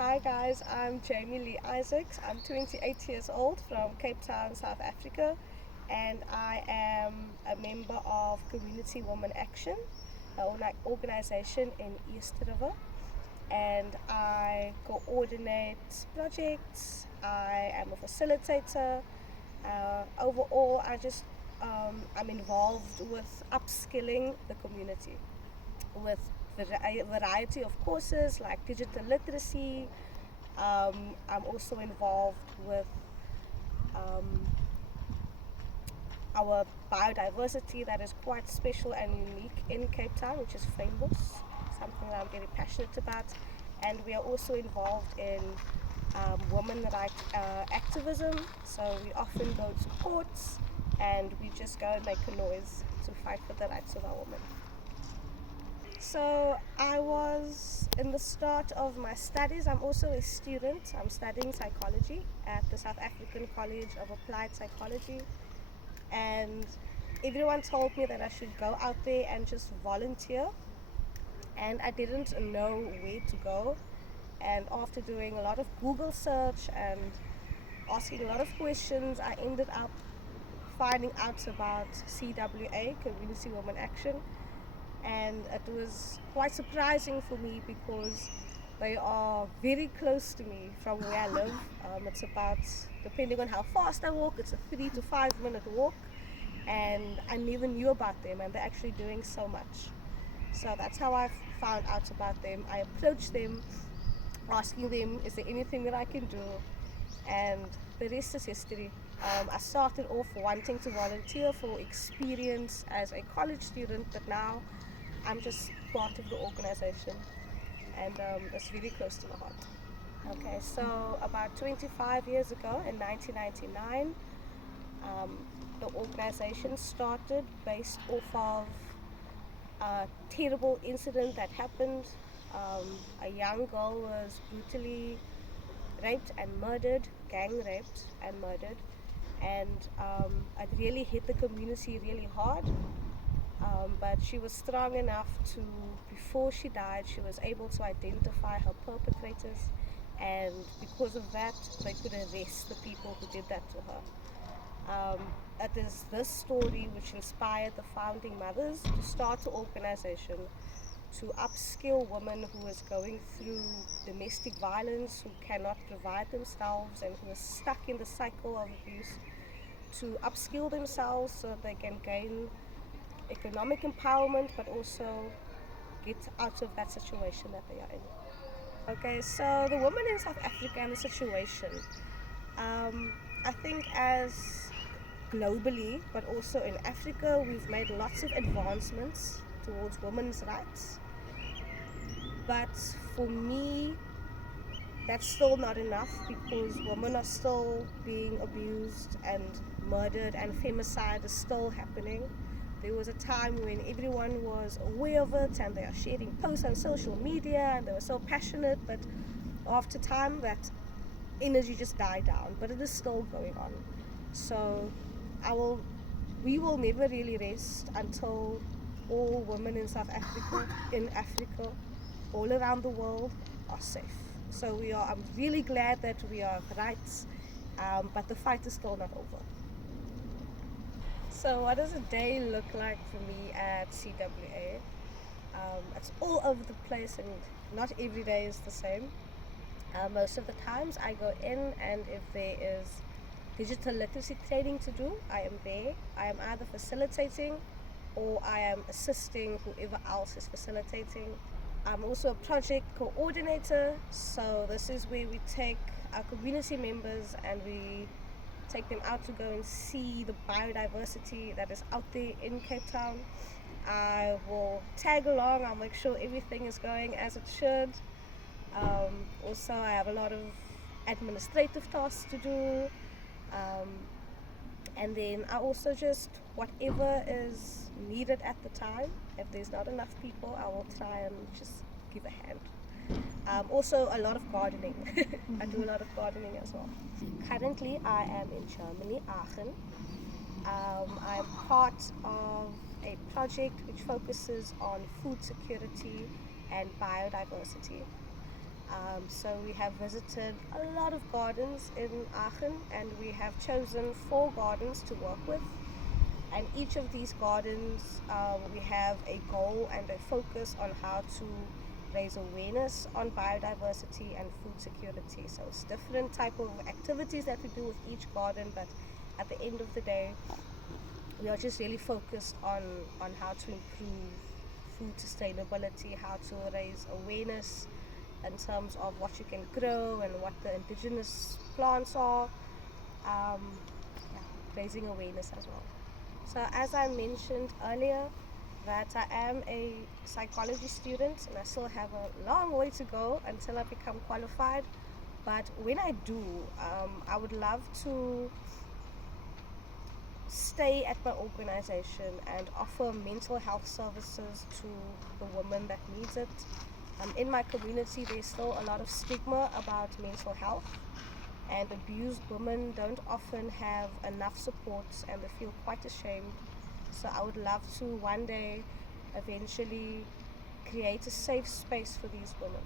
Hi guys, I'm Jamie-Leigh. I'm 28 years old from Cape Town, South Africa, and I am a member of Community Women Action, an organization in East River, and I coordinate projects. I am a facilitator. Overall, I'm involved with upskilling the community with a variety of courses like digital literacy. I'm also involved with um, our biodiversity that is quite special and unique in Cape Town, which is fynbos, something that I'm very passionate about. And we are also involved in women rights activism. So we often go to courts and we just go and make a noise to fight for the rights of our women. So I was in the start of my studies. I'm also a student. I'm studying psychology at the South African College of Applied Psychology, and everyone told me that I should go out there and just volunteer, and I didn't know where to go. And after doing a lot of Google search and asking a lot of questions, I ended up finding out about CWA, Community Women Action, and it was quite surprising for me because they are very close to me from where I live. It's about, depending on how fast I walk, it's a 3 to 5 minute walk, and I never knew about them, and they're actually doing so much. So that's how I found out about them. I approached them, asking them, is there anything that I can do? And the rest is history. I started off wanting to volunteer for experience as a college student, but now I'm just part of the organization, and it's really close to my heart. Okay, so about 25 years ago in 1999, um, the organization started based off of a terrible incident that happened. A young girl was brutally raped and murdered, gang raped and murdered, and it really hit the community really hard. But she was strong enough to, before she died, she was able to identify her perpetrators, and because of that, they could arrest the people who did that to her. It is this story which inspired the founding mothers to start an organization to upskill women who is going through domestic violence, who cannot provide themselves, and who are stuck in the cycle of abuse, to upskill themselves so they can gain economic empowerment, but also get out of that situation that they are in. Okay, so the women in South Africa and the situation. I think as globally, but also in Africa, we've made lots of advancements towards women's rights. But for me, that's still not enough because women are still being abused and murdered, and femicide is still happening. There was a time when everyone was aware of it and they are sharing posts on social media and they were so passionate, but after time that energy just died down, but it is still going on. So we will never really rest until all women in Africa, all around the world are safe. So I'm really glad that we have rights, but the fight is still not over. So what does a day look like for me at CWA? It's all over the place and not every day is the same. Most of the times I go in, and if there is digital literacy training to do, I am there. I am either facilitating or I am assisting whoever else is facilitating. I'm also a project coordinator, so this is where we take our community members and we take them out to go and see the biodiversity that is out there in Cape Town. I will tag along, I'll make sure everything is going as it should. Also, I have a lot of administrative tasks to do. And then I also just, whatever is needed at the time, if there's not enough people, I will try and just give a hand. Also a lot of gardening. I do a lot of gardening as well. Currently I am in Germany, Aachen. I'm part of a project which focuses on food security and biodiversity. So we have visited a lot of gardens in Aachen, and we have chosen 4 gardens to work with. And each of these gardens, we have a goal and a focus on how to raise awareness on biodiversity and food security. So it's different type of activities that we do with each garden, but at the end of the day, we are just really focused on how to improve food sustainability, how to raise awareness in terms of what you can grow and what the indigenous plants are, um, yeah, raising awareness as well. So as I mentioned earlier, that I am a psychology student and I still have a long way to go until I become qualified. But when I do, I would love to stay at my organization and offer mental health services to the woman that needs it. In my community, there's still a lot of stigma about mental health, and abused women don't often have enough supports and they feel quite ashamed. So I would love to one day eventually create a safe space for these women.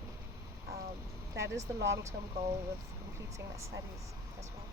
That is the long-term goal with completing my studies as well.